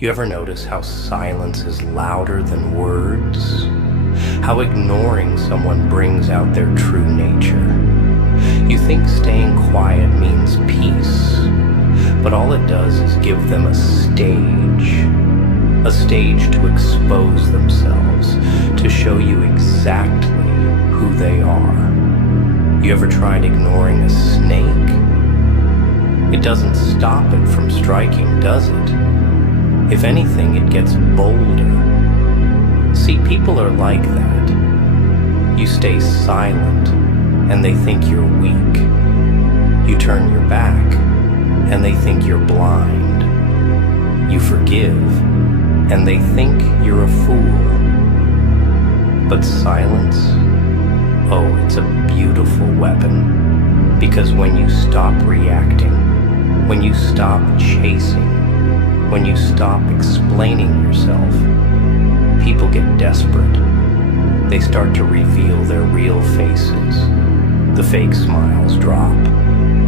You ever notice how silence is louder than words? How ignoring someone brings out their true nature? You think staying quiet means peace, but all it does is give them a stage to expose themselves, to show you exactly who they are. You ever tried ignoring a snake? It doesn't stop it from striking, does it? If anything, it gets bolder. See, people are like that. You stay silent, and they think you're weak. You turn your back, and they think you're blind. You forgive, and they think you're a fool. But silence, oh, it's a beautiful weapon. Because when you stop reacting, when you stop chasing, when you stop explaining yourself, people get desperate. They start to reveal their real faces. The fake smiles drop.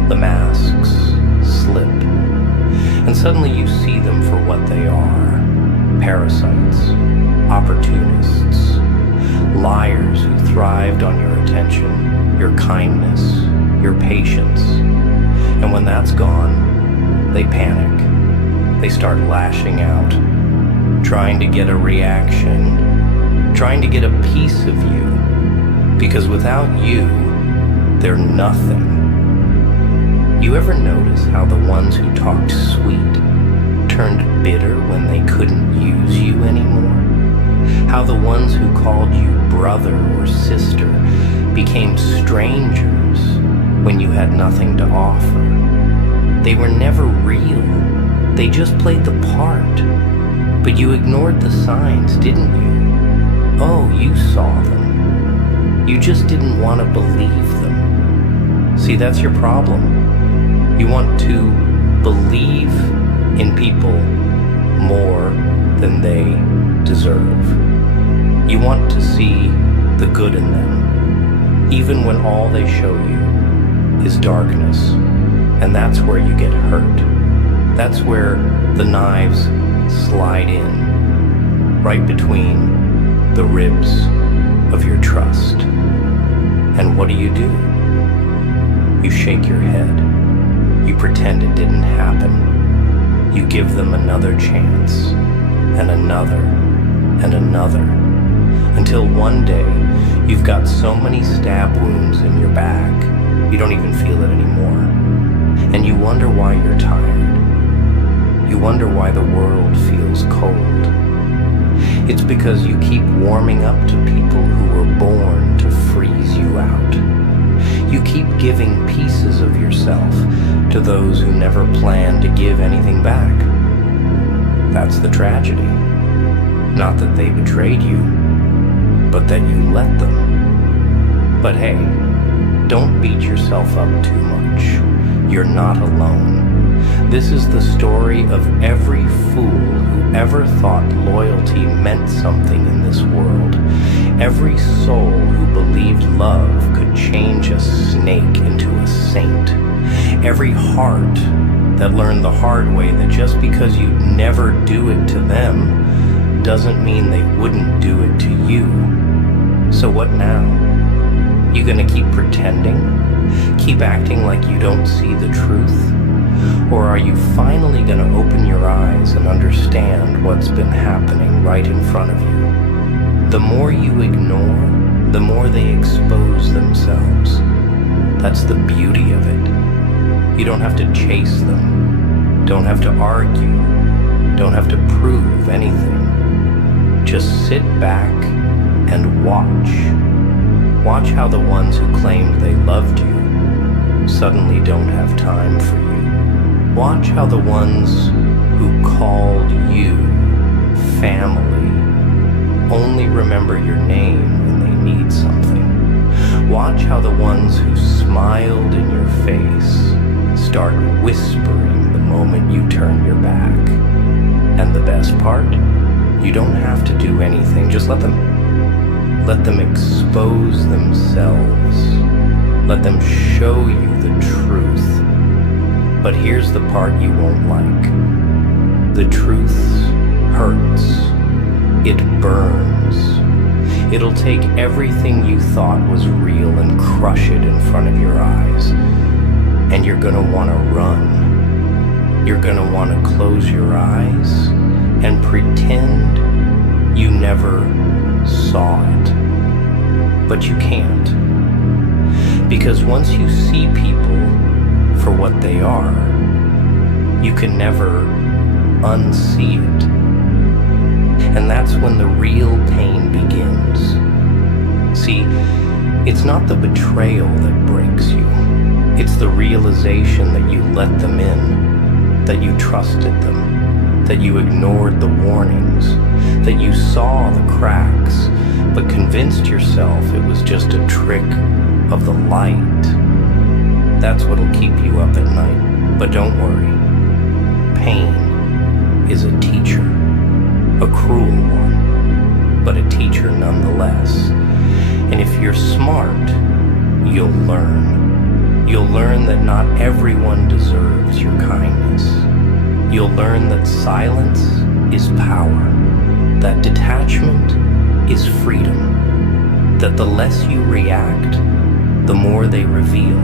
The masks slip. And suddenly you see them for what they are. Parasites, opportunists, liars who thrived on your attention, your kindness, your patience. And when that's gone, they panic. They start lashing out, trying to get a reaction, trying to get a piece of you, because without you, they're nothing. You ever notice how the ones who talked sweet turned bitter when they couldn't use you anymore? How the ones who called you brother or sister became strangers when you had nothing to offer? They were never real. They just played the part. But you ignored the signs, didn't you? Oh, you saw them. You just didn't want to believe them. See, that's your problem. You want to believe in people more than they deserve. You want to see the good in them, even when all they show you is darkness. And that's where you get hurt. That's where the knives slide in, right between the ribs of your trust. And what do? You shake your head. You pretend it didn't happen. You give them another chance, and another, and another, until one day you've got so many stab wounds in your back, you don't even feel it anymore. And you wonder why you're tired. You wonder why the world feels cold. It's because you keep warming up to people who were born to freeze you out. You keep giving pieces of yourself to those who never planned to give anything back. That's the tragedy. Not that they betrayed you, but that you let them. But hey, don't beat yourself up too much. You're not alone. This is the story of every fool who ever thought loyalty meant something in this world. Every soul who believed love could change a snake into a saint. Every heart that learned the hard way that just because you'd never do it to them doesn't mean they wouldn't do it to you. So what now? You gonna keep pretending? Keep acting like you don't see the truth? Or are you finally gonna open your eyes and understand what's been happening right in front of you? The more you ignore, the more they expose themselves. That's the beauty of it. You don't have to chase them. Don't have to argue. Don't have to prove anything. Just sit back and watch. Watch how the ones who claimed they loved you suddenly don't have time for you. Watch how the ones who called you family only remember your name when they need something. Watch how the ones who smiled in your face start whispering the moment you turn your back. And the best part? You don't have to do anything. Just let them expose themselves. Let them show you the truth. But here's the part you won't like. The truth's hurts. It burns. It'll take everything you thought was real and crush it in front of your eyes. And you're gonna wanna run. You're gonna wanna close your eyes and pretend you never saw it. But you can't. Because once you see people for what they are, you can never unsee it. And that's when the real pain begins. See, it's not the betrayal that breaks you. It's the realization that you let them in, that you trusted them, that you ignored the warnings, that you saw the cracks, but convinced yourself it was just a trick of the light. That's what'll keep you up at night. But don't worry. Pain is a teacher. A cruel one, but a teacher nonetheless. And if you're smart, you'll learn. You'll learn that not everyone deserves your kindness. You'll learn that silence is power, that detachment is freedom, that the less you react, the more they reveal.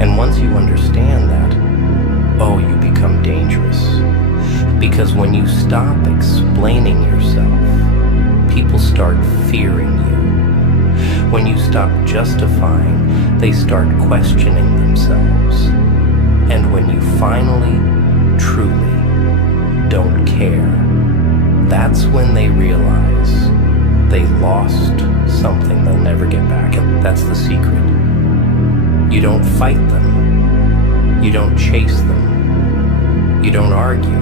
And once you understand that, oh, you become dangerous. Because when you stop explaining yourself, people start fearing you. When you stop justifying, they start questioning themselves. And when you finally, truly don't care, that's when they realize they lost something they'll never get back. And that's the secret. You don't fight them. You don't chase them. You don't argue.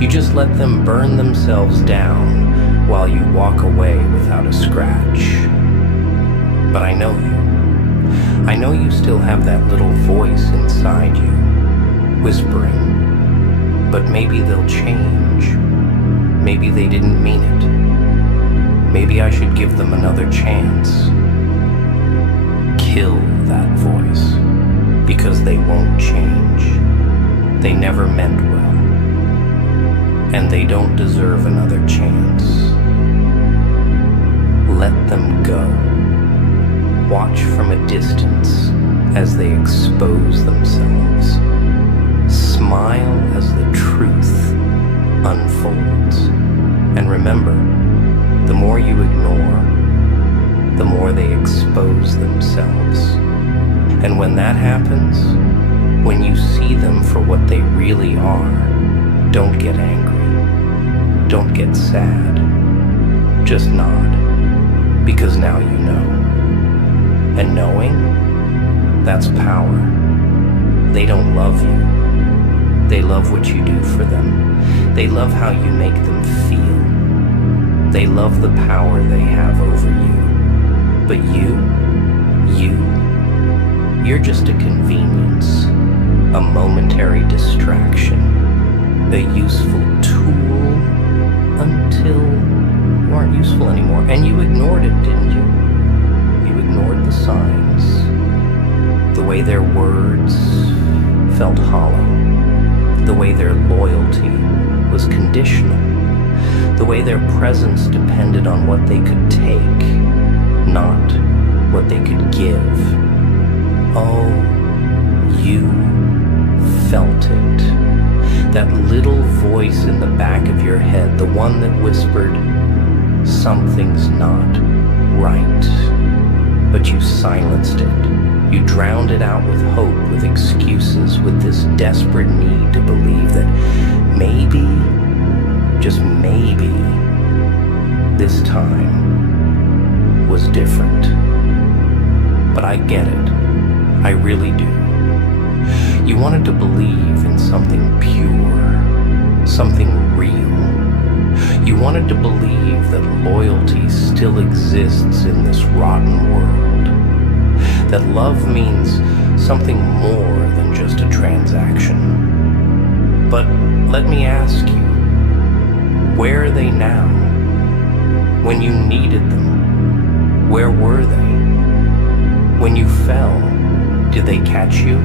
You just let them burn themselves down while you walk away without a scratch. But I know you. I know you still have that little voice inside you, whispering, but maybe they'll change. Maybe they didn't mean it. Maybe I should give them another chance. Kill that voice, because they won't change. They never meant well. And they don't deserve another chance. Let them go. Watch from a distance as they expose themselves. Smile as the truth unfolds. And remember, the more you ignore, the more they expose themselves. And when that happens, when you see them for what they really are, don't get angry. Don't get sad. Just nod, because now you know. And knowing, that's power. They don't love you. They love what you do for them. They love how you make them feel. They love the power they have over you. But you're just a convenience, a momentary distraction, a useful tool until you aren't useful anymore. And you ignored it, didn't you? You ignored the signs, the way their words felt hollow, the way their loyalty was conditional, the way their presence depended on what they could take, not what they could give. Oh, you felt it. That little voice in the back of your head, the one that whispered, something's not right. But you silenced it. You drowned it out with hope, with excuses, with this desperate need to believe that maybe, just maybe, this time was different. But I get it. I really do. You wanted to believe in something pure, something real. You wanted to believe that loyalty still exists in this rotten world. That love means something more than just a transaction. But let me ask you, where are they now? When you needed them, where were they? When you fell, did they catch you?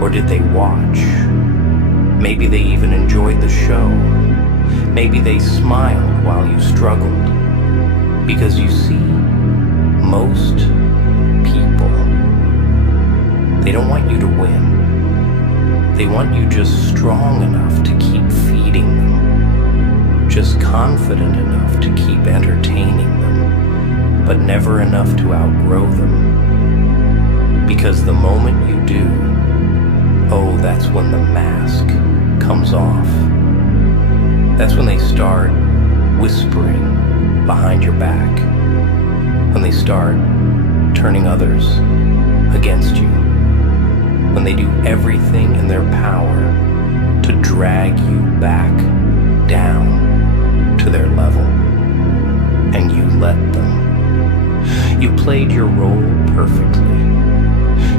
Or did they watch? Maybe they even enjoyed the show. Maybe they smiled while you struggled. Because you see, most people, they don't want you to win. They want you just strong enough to keep feeding them, just confident enough to keep entertaining them, but never enough to outgrow them. Because the moment you do, oh, that's when the mask comes off. That's when they start whispering behind your back, when they start turning others against you, when they do everything in their power to drag you back down to their level, and you let them. You played your role perfectly.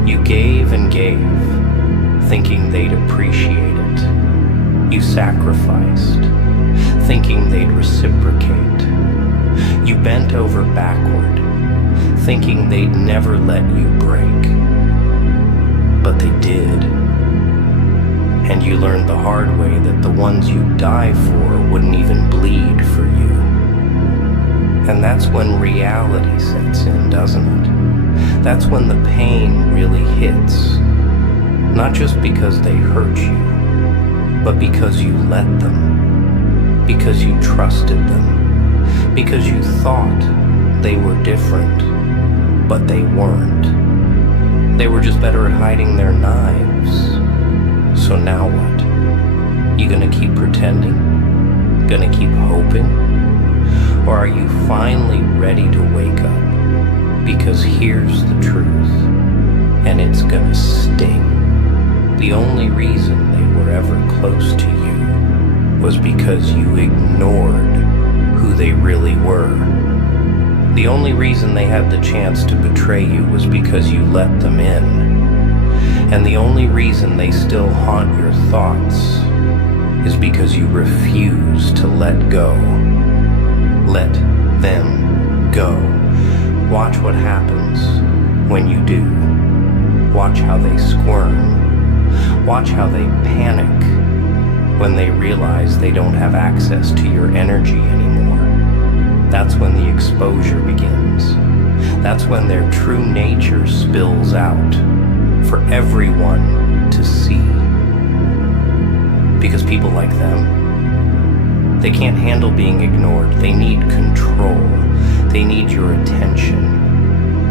You gave and gave, thinking they'd appreciate it. You sacrificed, thinking they'd reciprocate. You bent over backward, thinking they'd never let you break. But they did. And you learned the hard way that the ones you die for wouldn't even bleed for you. And that's when reality sets in, doesn't it? That's when the pain really hits. Not just because they hurt you, but because you let them. Because you trusted them. Because you thought they were different, but they weren't. They were just better at hiding their knives. So now what? You gonna keep pretending? Gonna keep hoping? Or are you finally ready to wake up? Because here's the truth, and it's gonna sting. The only reason they were ever close to you was because you ignored who they really were. The only reason they had the chance to betray you was because you let them in. And the only reason they still haunt your thoughts is because you refuse to let go. Let them go. Watch what happens when you do. Watch how they squirm. Watch how they panic when they realize they don't have access to your energy anymore. That's when the exposure begins. That's when their true nature spills out for everyone to see. Because people like them, they can't handle being ignored. They need control. They need your attention.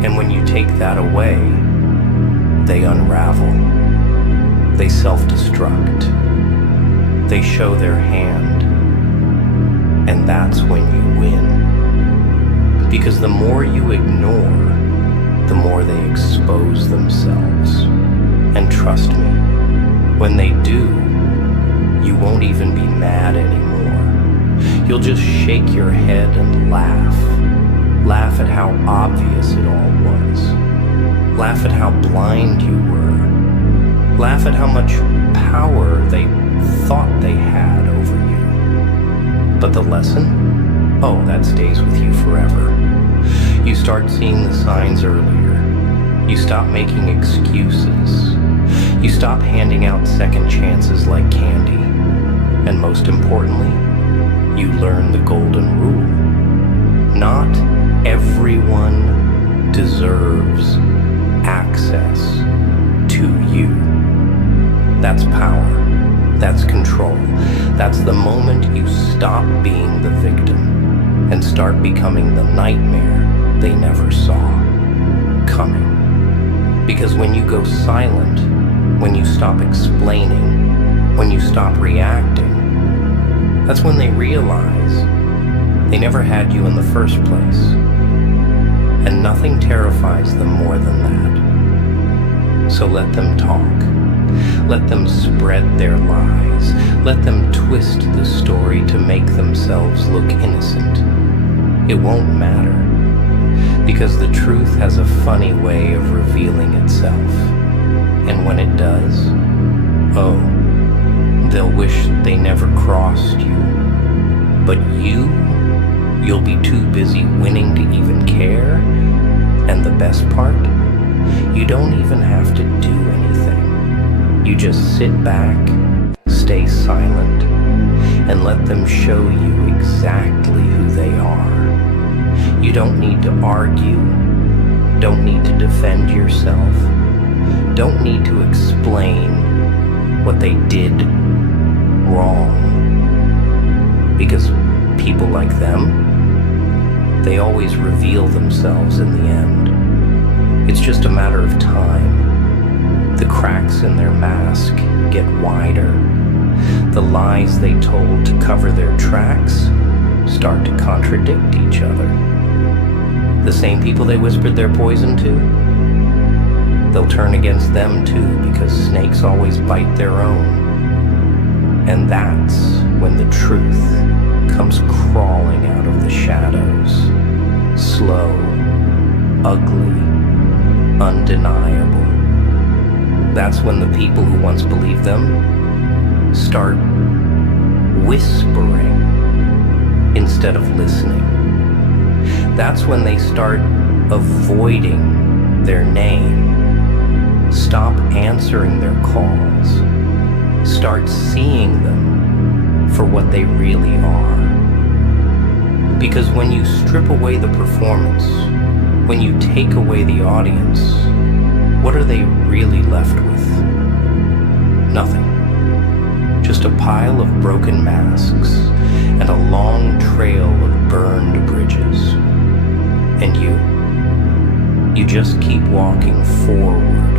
And when you take that away, they unravel. They self-destruct. They show their hand. And that's when you win. Because the more you ignore, the more they expose themselves. And trust me, when they do, you won't even be mad anymore. You'll just shake your head and laugh. Laugh at how obvious it all was. Laugh at how blind you were. Laugh at how much power they thought they had over you. But the lesson? Oh, that stays with you forever. You start seeing the signs earlier. You stop making excuses. You stop handing out second chances like candy. And most importantly, you learn the golden rule. Not everyone deserves access to you. That's power. That's control. That's the moment you stop being the victim and start becoming the nightmare they never saw coming. Because when you go silent, when you stop explaining, when you stop reacting, that's when they realize they never had you in the first place. And nothing terrifies them more than that. So let them talk. Let them spread their lies. Let them twist the story to make themselves look innocent. It won't matter, because the truth has a funny way of revealing itself. And when it does, oh, they'll wish they never crossed you. But you'll be too busy winning to even care. And the best part, you don't even have to do anything. You just sit back, stay silent, and let them show you exactly who they are. You don't need to argue, don't need to defend yourself, don't need to explain what they did wrong. Because people like them, they always reveal themselves in the end. It's just a matter of time. The cracks in their mask get wider. The lies they told to cover their tracks start to contradict each other. The same people they whispered their poison to, they'll turn against them too, because snakes always bite their own. And that's when the truth comes crawling out of the shadows, slow, ugly, undeniable. That's when the people who once believed them start whispering instead of listening. That's when they start avoiding their name, stop answering their calls, start seeing them for what they really are. Because when you strip away the performance, when you take away the audience, what are they really left with? Nothing. Just a pile of broken masks and a long trail of burned bridges. And you just keep walking forward.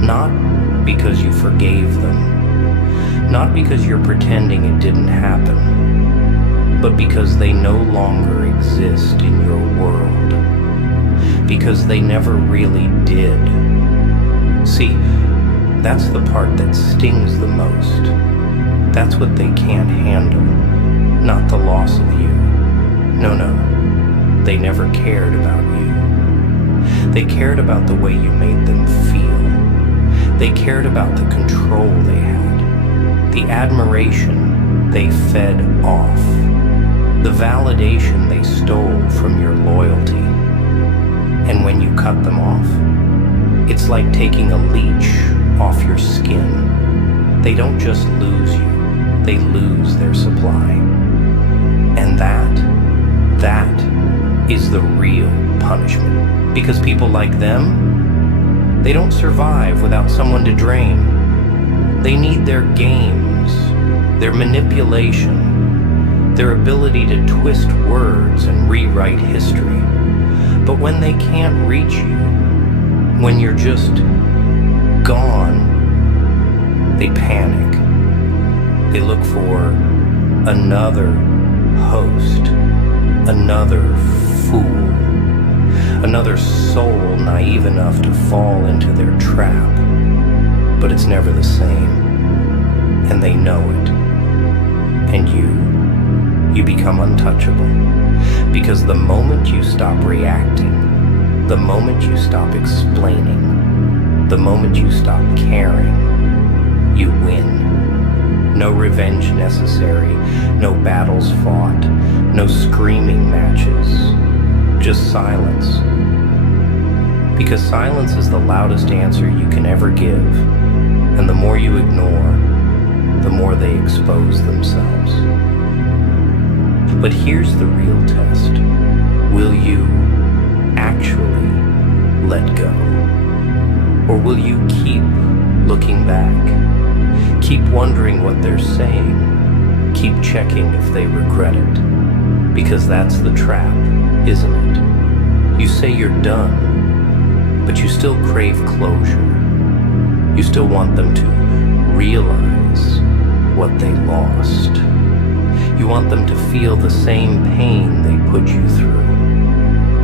Not because you forgave them, not because you're pretending it didn't happen, but because they no longer exist in your world. Because they never really did. See, that's the part that stings the most. That's what they can't handle, not the loss of you. No, they never cared about you. They cared about the way you made them feel. They cared about the control they had, the admiration they fed off, the validation they stole from your loyalty. And when you cut them off, it's like taking a leech off your skin. They don't just lose you, they lose their supply. And that is the real punishment. Because people like them, they don't survive without someone to drain. They need their games, their manipulation, their ability to twist words and rewrite history. But when they can't reach you, when you're just gone, they panic. They look for another host, another fool, another soul naive enough to fall into their trap. But it's never the same, and they know it. And you become untouchable. Because the moment you stop reacting, the moment you stop explaining, the moment you stop caring, you win. No revenge necessary, no battles fought, no screaming matches, just silence. Because silence is the loudest answer you can ever give, and the more you ignore, the more they expose themselves. But here's the real test. Will you actually let go? Or will you keep looking back? Keep wondering what they're saying? Keep checking if they regret it? Because that's the trap, isn't it? You say you're done, but you still crave closure. You still want them to realize what they lost. You want them to feel the same pain they put you through.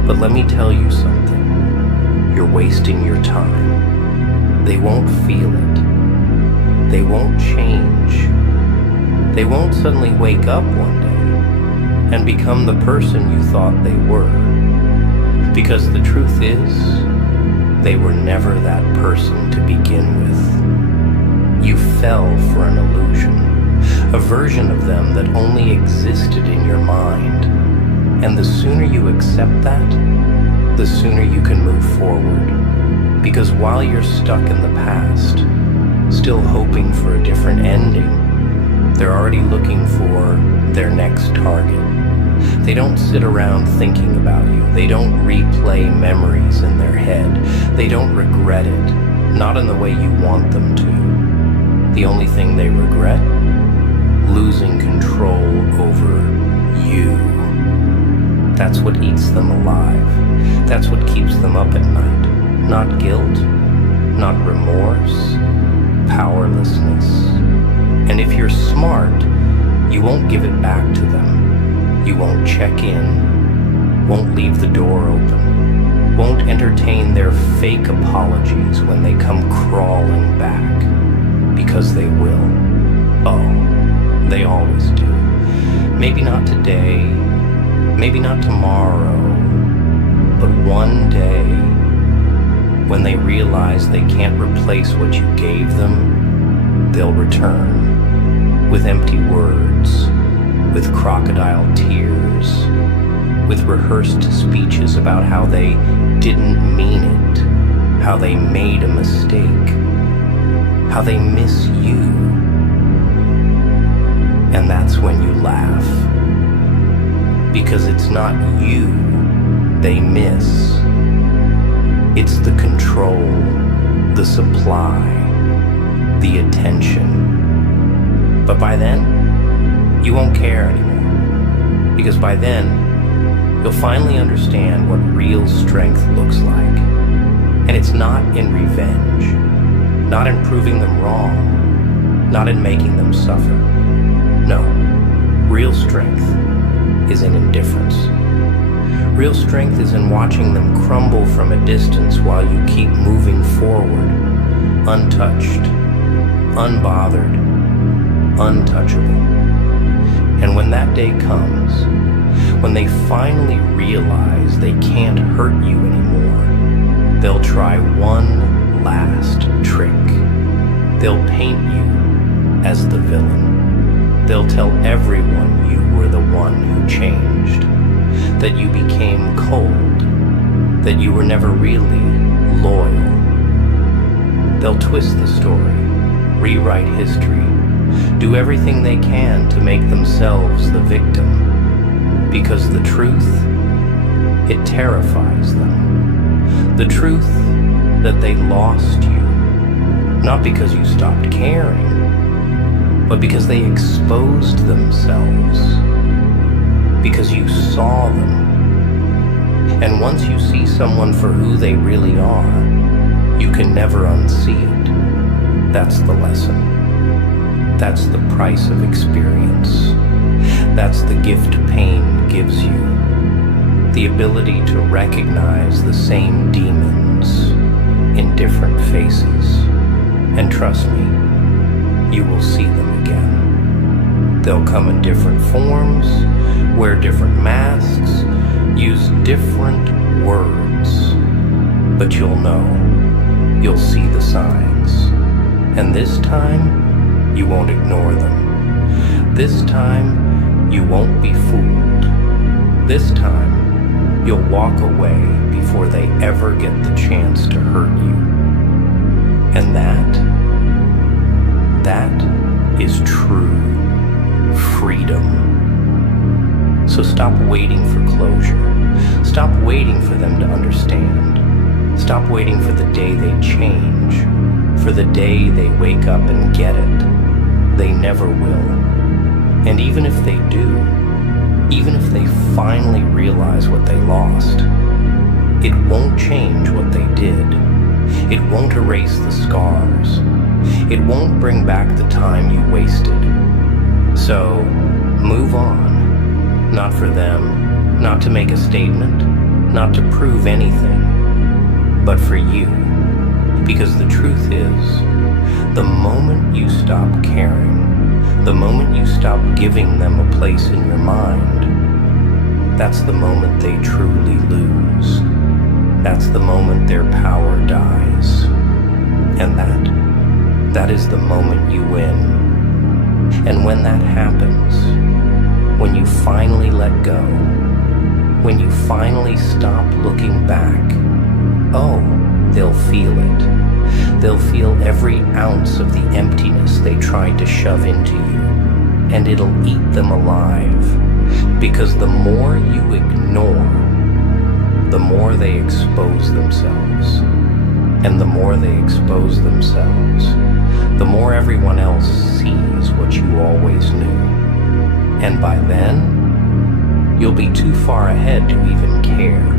But let me tell you something. You're wasting your time. They won't feel it. They won't change. They won't suddenly wake up one day and become the person you thought they were. Because the truth is, they were never that person to begin with. You fell for an illusion. A version of them that only existed in your mind. And the sooner you accept that, the sooner you can move forward. Because while you're stuck in the past, still hoping for a different ending, They're already looking for their next target. They don't sit around thinking about you. They don't replay memories in their head. They don't regret it, not in the way you want them to. The only thing they regret? Losing control over you. That's what eats them alive. That's what keeps them up at night. Not guilt, not remorse, powerlessness. And if you're smart, you won't give it back to them. You won't check in, won't leave the door open, won't entertain their fake apologies when they come crawling back, because they will. Oh, they always do. Maybe not today, maybe not tomorrow, but one day, when they realize they can't replace what you gave them, they'll return with empty words, with crocodile tears, with rehearsed speeches about how they didn't mean it, how they made a mistake, how they miss you. And that's when you laugh, because it's not you they miss. It's the control, the supply, the attention. But by then, you won't care anymore. Because by then, you'll finally understand what real strength looks like. And it's not in revenge, not in proving them wrong, not in making them suffer. No, real strength is in indifference. Real strength is in watching them crumble from a distance while you keep moving forward, untouched, unbothered, untouchable. And when that day comes, when they finally realize they can't hurt you anymore, they'll try one last trick. They'll paint you as the villain. They'll tell everyone you were the one who changed, that you became cold, that you were never really loyal. They'll twist the story, rewrite history, do everything they can to make themselves the victim, because the truth, it terrifies them. The truth that they lost you, not because you stopped caring, but because they exposed themselves, because you saw them. And once you see someone for who they really are, you can never unsee it. That's the lesson. That's the price of experience. That's the gift pain gives you. The ability to recognize the same demons in different faces. And trust me, you will see them again. They'll come in different forms, wear different masks, use different words. But you'll know, you'll see the signs. And this time, you won't ignore them. This time, you won't be fooled. This time, you'll walk away before they ever get the chance to hurt you. And that is true freedom. So stop waiting for closure. Stop waiting for them to understand. Stop waiting for the day they change, for the day they wake up and get it. They never will. And even if they do, even if they finally realize what they lost, it won't change what they did. It won't erase the scars. It won't bring back the time you wasted. So, move on. Not for them, not to make a statement, not to prove anything, but for you. Because the truth is, the moment you stop caring, the moment you stop giving them a place in your mind, that's the moment they truly lose. That's the moment their power dies. And that is the moment you win. And when that happens, when you finally let go, when you finally stop looking back, oh, they'll feel it. They'll feel every ounce of the emptiness they tried to shove into you. and it'll eat them alive. Because the more you ignore, the more they expose themselves. And the more they expose themselves, the more everyone else sees what you always knew. And by then, you'll be too far ahead to even care.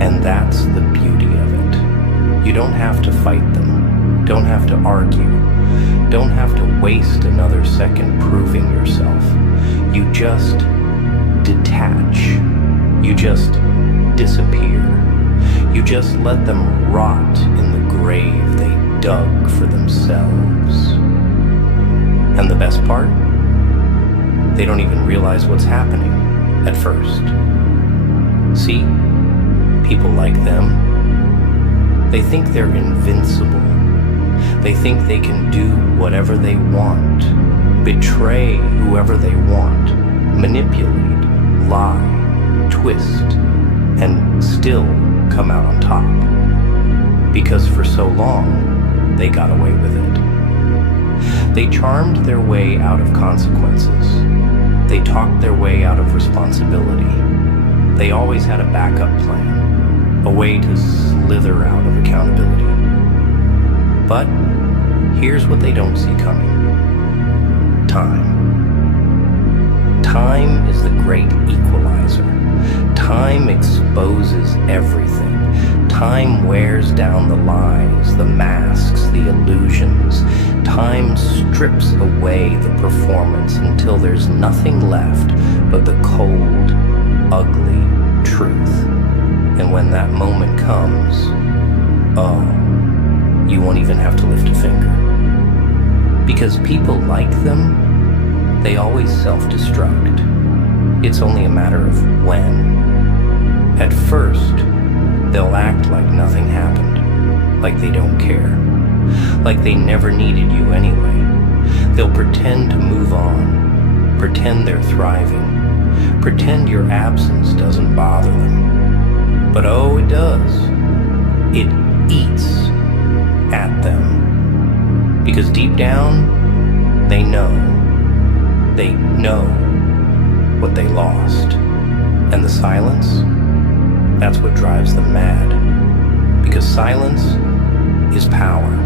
And that's the beauty of it. You don't have to fight them, don't have to argue, don't have to waste another second proving yourself. You just detach. You just disappear. You just let them rot in the grave they dug for themselves. And the best part? They don't even realize what's happening at first. See? People like them, they think they're invincible. They think they can do whatever they want, betray whoever they want, manipulate, lie, twist, and still come out on top. Because for so long, they got away with it. They charmed their way out of consequences. They talked their way out of responsibility. They always had a backup plan, a way to slither out of accountability. But here's what they don't see coming. Time. Time is the great equalizer. Time exposes everything. Time wears down the lies, the masks, the illusions. Time strips away the performance until there's nothing left but the cold, ugly truth. And when that moment comes, oh, you won't even have to lift a finger. Because people like them, they always self-destruct. It's only a matter of when. At first, they'll act like nothing happened, like they don't care, like they never needed you anyway. They'll pretend to move on, pretend they're thriving, pretend your absence doesn't bother them. But oh, it does. It eats at them. Because deep down, they know what they lost. And the silence, that's what drives them mad. Because silence is power.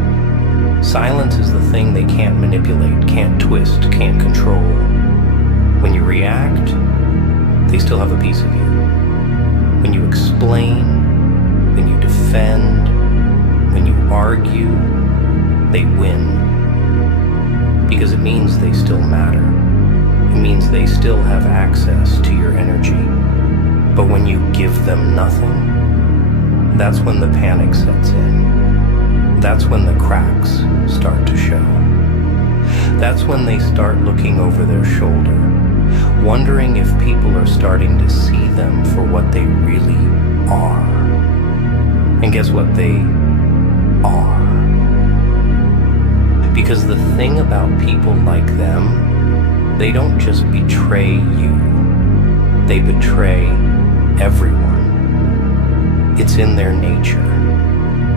Silence is the thing they can't manipulate, can't twist, can't control. When you react, they still have a piece of you. When you explain, when you defend, when you argue, they win. Because it means they still matter. It means they still have access to your energy. But when you give them nothing, that's when the panic sets in. That's when the cracks start to show. That's when they start looking over their shoulder, wondering if people are starting to see them for what they really are. And guess what? They are. Because the thing about people like them, they don't just betray you, they betray everyone. It's in their nature.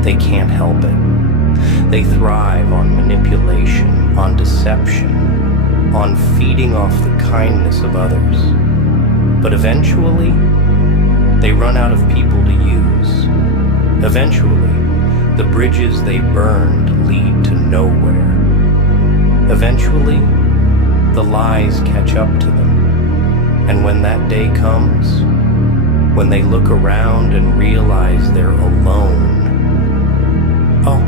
They can't help it. They thrive on manipulation, on deception, on feeding off the kindness of others. But eventually, they run out of people to use. Eventually, the bridges they burned lead to nowhere. Eventually, the lies catch up to them. And when that day comes, when they look around and realize they're alone, oh,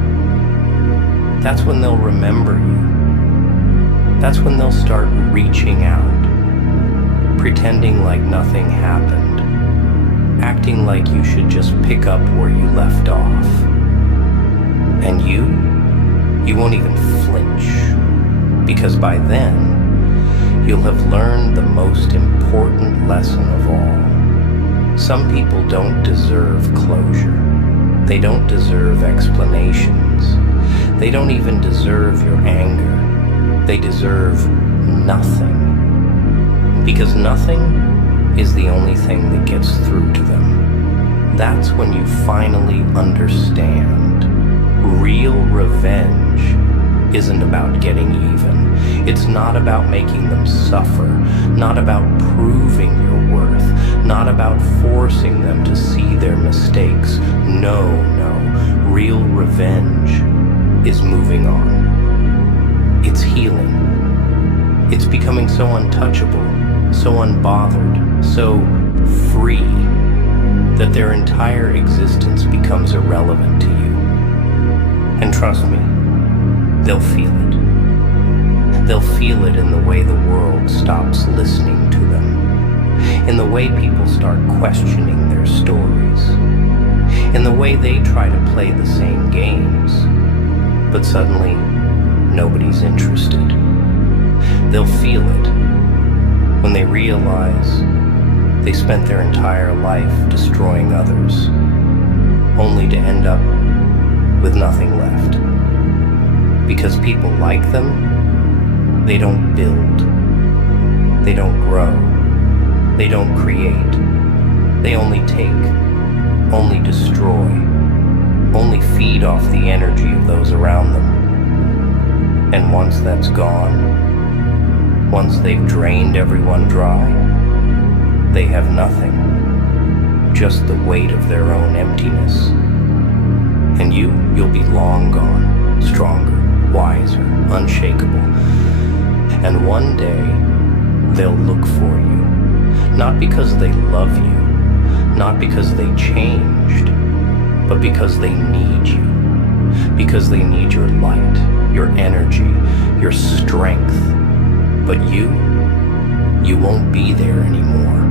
that's when they'll remember you. That's when they'll start reaching out, pretending like nothing happened, acting like you should just pick up where you left off. And you won't even flinch, because by then, you'll have learned the most important lesson of all. Some people don't deserve closure. They don't deserve explanations. They don't even deserve your anger. They deserve nothing. Because nothing is the only thing that gets through to them. That's when you finally understand. Real revenge isn't about getting even. It's not about making them suffer, not about proving your worth, not about forcing them to see their mistakes. No, real revenge is moving on. It's healing. It's becoming so untouchable, so unbothered, so free, that their entire existence becomes irrelevant to you. And trust me, they'll feel it. They'll feel it in the way the world stops listening to them, in the way people start questioning their stories, in the way they try to play the same games, but suddenly nobody's interested. They'll feel it when they realize they spent their entire life destroying others, only to end up with nothing left. Because people like them, they don't build, they don't grow, they don't create, they only take, only destroy, only feed off the energy of those around them. And once that's gone, once they've drained everyone dry, they have nothing, just the weight of their own emptiness. And you'll be long gone, stronger, wiser, unshakable. And one day, they'll look for you, not because they love you, not because they changed, but because they need you, because they need your light, your energy, your strength. But you won't be there anymore.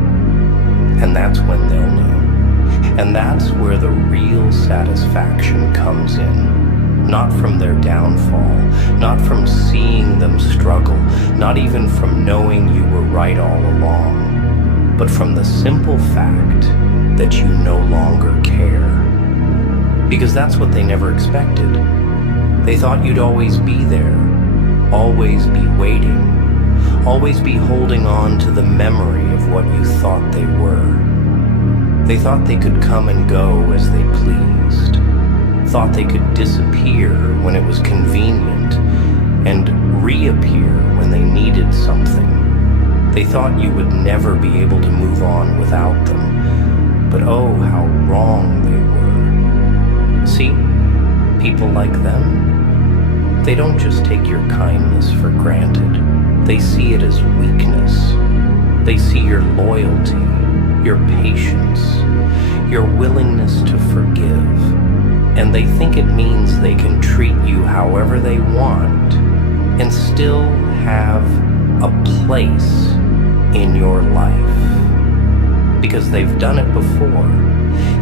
And that's when they'll know. And that's where the real satisfaction comes in. Not from their downfall, not from seeing them struggle, not even from knowing you were right all along, but from the simple fact that you no longer care. Because that's what they never expected. They thought you'd always be there, always be waiting, always be holding on to the memory of what you thought they were. They thought they could come and go as they pleased, thought they could disappear when it was convenient and reappear when they needed something. They thought you would never be able to move on without them. But oh, how wrong they were. See, people like them, they don't just take your kindness for granted. They see it as weakness. They see your loyalty, your patience, your willingness to forgive. And they think it means they can treat you however they want and still have a place in your life. Because they've done it before.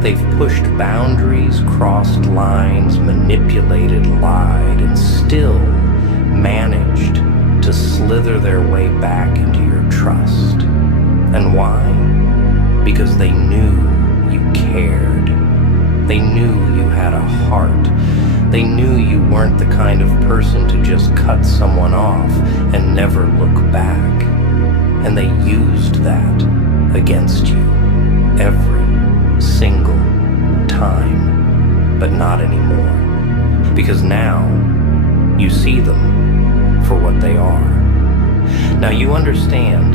They've pushed boundaries, crossed lines, manipulated, lied, and still managed to slither their way back into your trust. And why? Because they knew you cared. They knew you had a heart. They knew you weren't the kind of person to just cut someone off and never look back. And they used that against you every single time. But not anymore. Because now you see them for what they are. Now you understand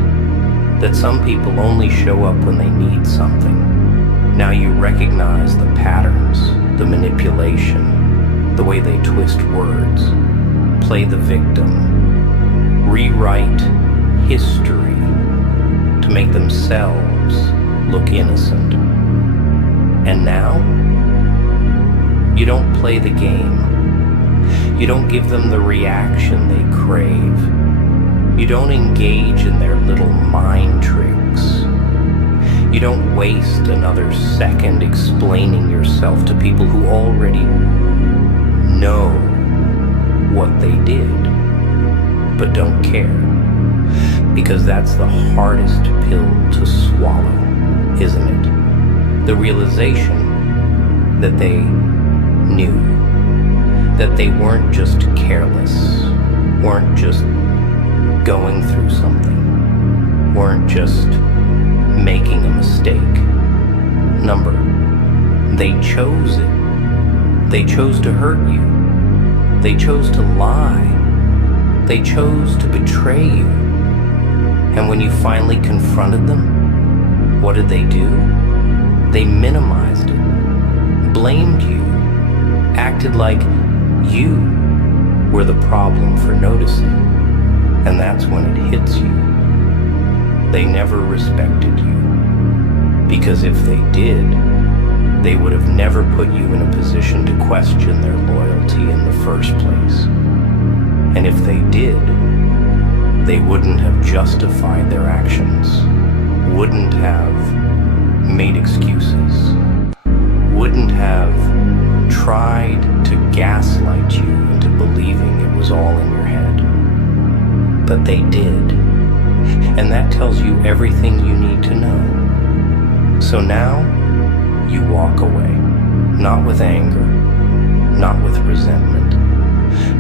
that some people only show up when they need something. Now you recognize the patterns, the manipulation, the way they twist words, play the victim, rewrite history to make themselves look innocent. And now, you don't play the game. You don't give them the reaction they crave. You don't engage in their little mind tricks. You don't waste another second explaining yourself to people who already know what they did, but don't care. Because that's the hardest pill to swallow, isn't it? The realization that they knew, that they weren't just careless, weren't just going through something, weren't just making a mistake. Number, they chose it. They chose to hurt you. They chose to lie. They chose to betray you. And when you finally confronted them, what did they do? They minimized it, blamed you, acted like you were the problem for noticing. And that's when it hits you. They never respected you. Because if they did, they would have never put you in a position to question their loyalty in the first place. And if they did, they wouldn't have justified their actions, wouldn't have made excuses, wouldn't have tried to gaslight you into believing it was all in your head. But they did. And that tells you everything you need to know. So now, you walk away, not with anger, not with resentment,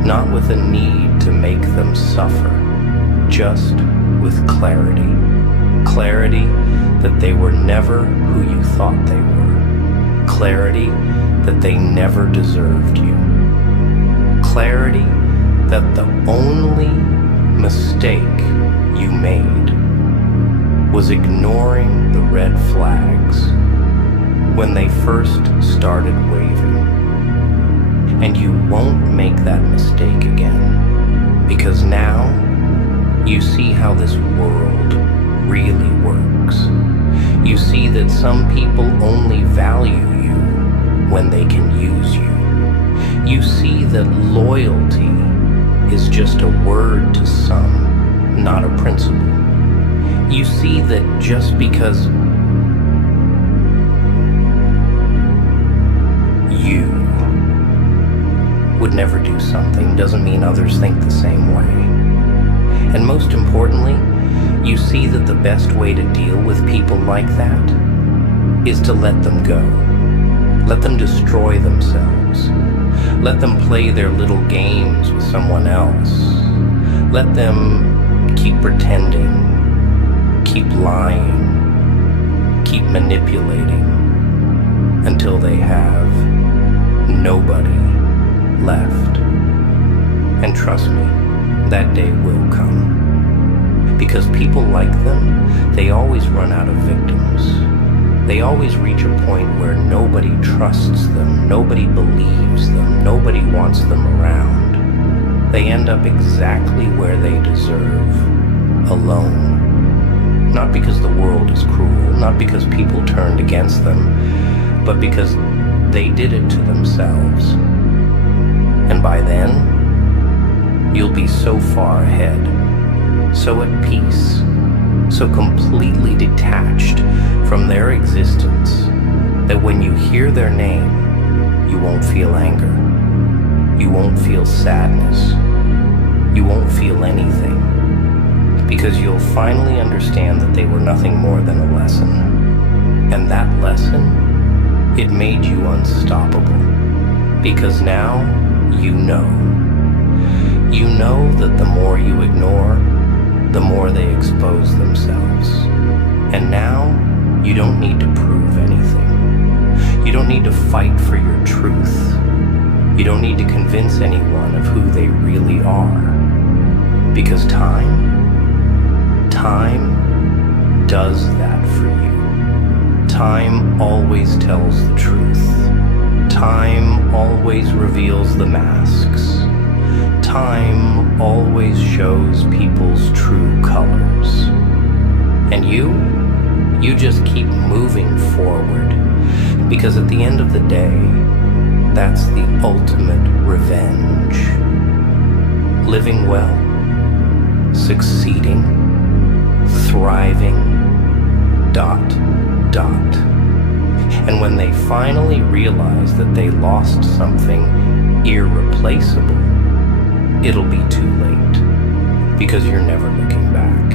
not with a need to make them suffer, just with clarity. Clarity that they were never who you thought they were. Clarity that they never deserved you. Clarity that the only mistake you made was ignoring the red flags when they first started waving. And you won't make that mistake again, because now you see how this world really works. You see that some people only value you when they can use you. You see that loyalty is just a word to some, not a principle. You see that just because you would never do something doesn't mean others think the same way. And most importantly, you see that the best way to deal with people like that is to let them go. Let them destroy themselves. Let them play their little games with someone else. Let them keep pretending, keep lying, keep manipulating until they have nobody left. And trust me, that day will come. Because people like them, they always run out of victims. They always reach a point where nobody trusts them, nobody believes them, nobody wants them around. They end up exactly where they deserve, alone. Not because the world is cruel, not because people turned against them, but because they did it to themselves. And by then, you'll be so far ahead, so at peace, so completely detached from their existence that when you hear their name, you won't feel anger, you won't feel sadness, you won't feel anything, because you'll finally understand that they were nothing more than a lesson. And that lesson, it made you unstoppable, because now you know. You know that the more you ignore, the more they expose themselves. And now, you don't need to prove anything. You don't need to fight for your truth. You don't need to convince anyone of who they really are. Because time does that for you. Time always tells the truth. Time always reveals the masks. Time always shows people's true colors. And you just keep moving forward, because at the end of the day, that's the ultimate revenge. Living well, succeeding, thriving, ... And when they finally realize that they lost something irreplaceable, it'll be too late, because you're never looking back.